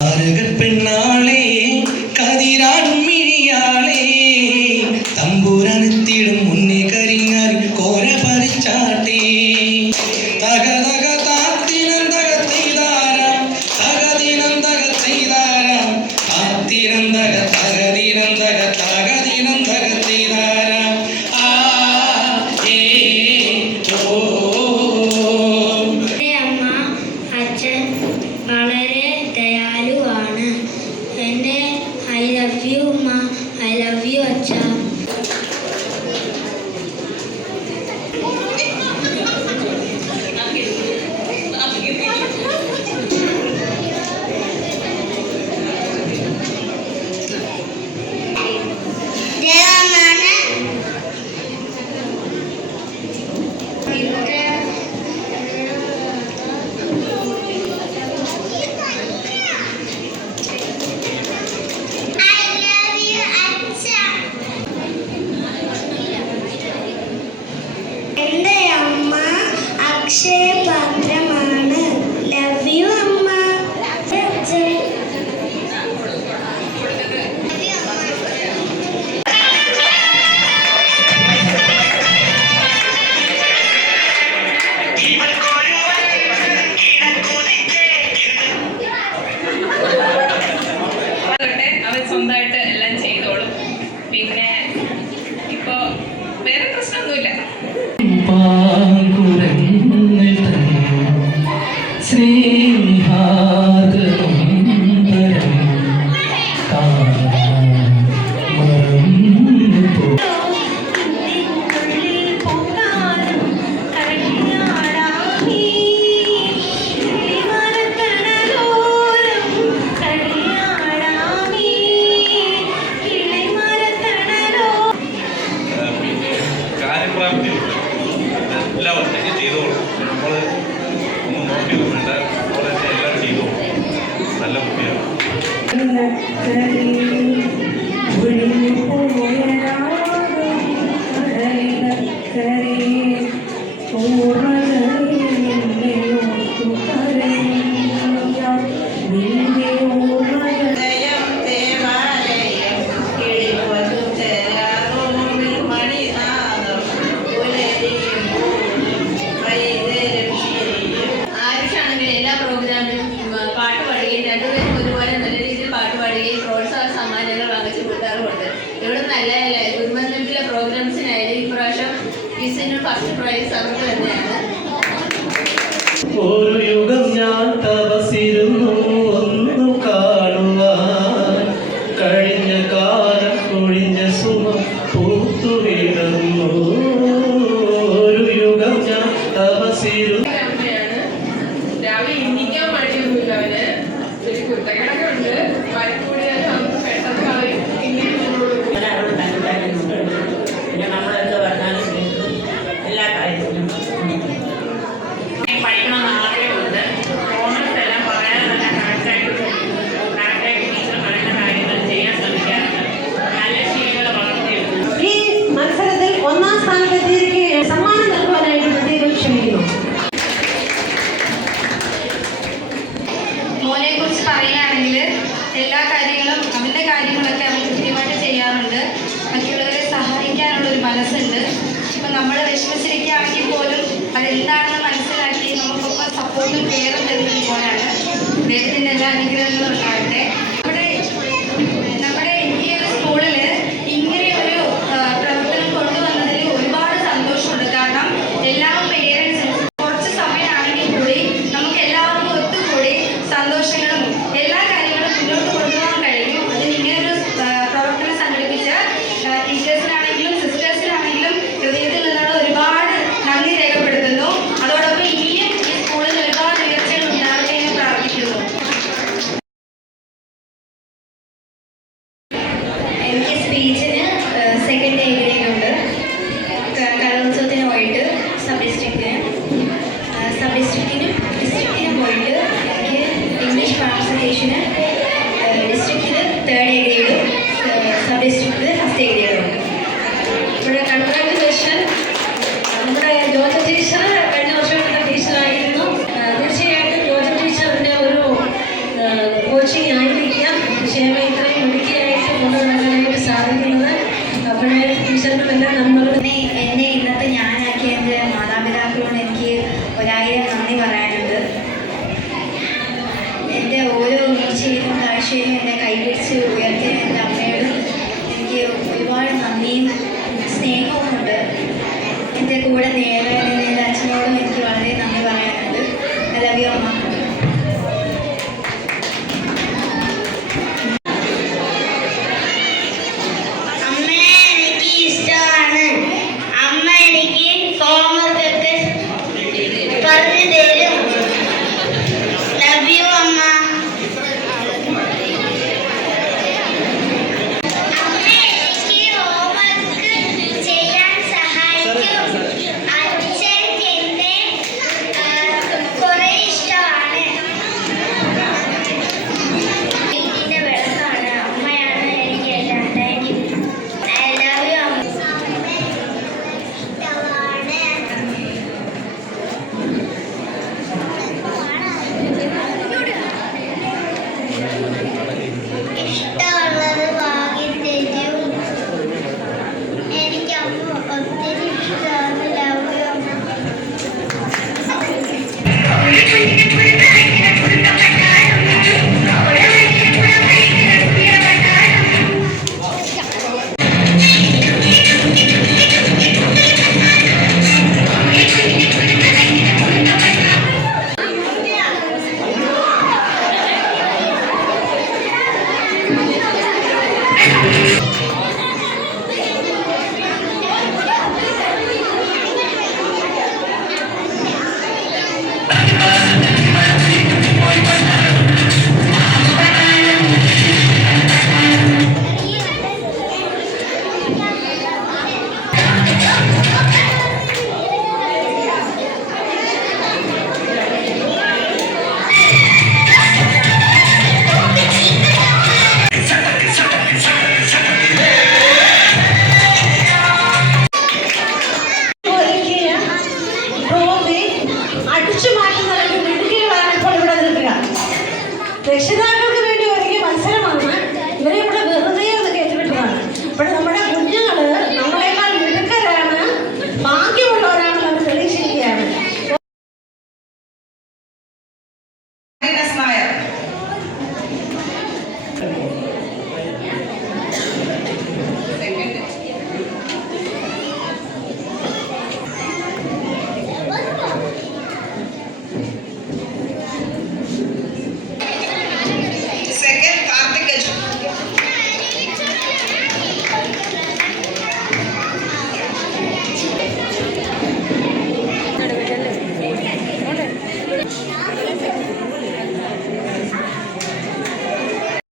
പെണ്ണാളെ കതിരാടും മിഴിയാളെ തമ്പൂരനെത്തിടും മുന്നേ കരിങ്ങാരി കോര പരിച്ചാട്ടേ തക തക താത്തിനന്തക ചെയ്താരാം തകതിനന്തക ചെയ്താരാം താത്തിനന്തക തകതിനന്തക തകതിനന്തക ചെയ്താരാം ആ ഏ ഓ അമ്മ അച്ഛൻ വളരെ ദയാലുവാണ്. എൻ്റെ ഐ ലവ് യു ഉമ്മ, ഐ ലവ് യു അച്ഛ. എൻ്റെ അമ്മ അക്ഷയപാത്രമാണ്. ലവ് യു അമ്മ. അവൻ സ്വന്തമായിട്ട് എല്ലാം ചെയ്തോളും. പിന്നെ ഇപ്പോ വേറെ പ്രശ്നമൊന്നുമില്ല. എല്ലാം ഒറ്റയ്ക്ക് ചെയ്തോളും. നമ്മൾ ഒന്നും നോക്കിയൊന്നും വേണ്ട, അതുപോലെ തന്നെ എല്ലാം ചെയ്തോളും. നല്ല കുട്ടിയാണ്. പ്രോത്സാഹന സമ്മാനങ്ങൾ വാങ്ങിച്ചു കൊടുക്കാറുമുണ്ട്. ഇവിടെ നല്ല ഗുരുമന്ദിരത്തിലെ പ്രോഗ്രാംസിനായാലും ഇപ്രാവശ്യം ക്വിസിന് ഫസ്റ്റ് പ്രൈസ് അവർക്ക് തന്നെയാണ്. ഒരു യുഗം ഞാൻ തപസിരുന്നു ഒന്നു കാണുവാൻ, കഴിഞ്ഞ കാലം കൊഴിഞ്ഞ സുമം പൂത്തു വീഴുന്നു. ഒരു യുഗം ഞാൻ തപസിരുന്നു. രാവിലെ ഇന്നിക്കാൻ മടിയൊന്നുമില്ല. അവന് ഒരു കുത്തകടൊക്കെ ഉണ്ട്. വരക്കൂടിയാലും നമുക്ക് പെട്ടെന്ന് കളയും. പിന്നെ നമ്മളെന്ത് പറഞ്ഞാലും എല്ലാ കാര്യത്തിലും പഠിക്കണമെന്ന് ആഗ്രഹമുണ്ട്. കോമൺസ് എല്ലാം പറയാൻ നല്ല കറക്റ്റായിട്ട് ടീച്ചർ പറയുന്ന കാര്യങ്ങൾ ചെയ്യാൻ ശ്രമിക്കാറുണ്ട്. നല്ല ശീലങ്ങൾ വളർത്തിയെടുക്കും. ഈ മത്സരത്തിൽ ഒന്നാം സ്ഥാനത്തെത്തിയിരിക്കുകയാണ്. സമ്മാനം നൽകുവാനായിട്ട് പ്രത്യേകം ക്ഷണിക്കുന്നു. മോനെ കുറിച്ച് പറയുകയാണെങ്കിൽ എല്ലാ കാര്യങ്ങളും അവൻ്റെ കാര്യങ്ങളൊക്കെ അവൻ കൃത്യമായിട്ട് ചെയ്യാറുണ്ട്. മറ്റുള്ളവരെ സഹായിക്കാനുള്ള ഒരു മനസ്സുണ്ട്. ഇപ്പം നമ്മൾ വിഷമിച്ചിരിക്കുകയാണെങ്കിൽ പോലും അതെന്താണെന്ന് മനസ്സിലാക്കി നമുക്കൊക്കെ സപ്പോർട്ടും കെയറും തരുന്നത് പോലെയാണ്. ദൈവത്തിൻ്റെ എല്ലാ അനുഗ്രഹങ്ങളും ഉണ്ടാകട്ടെ. മാഷേനും എന്നെ കൈപിടിച്ച്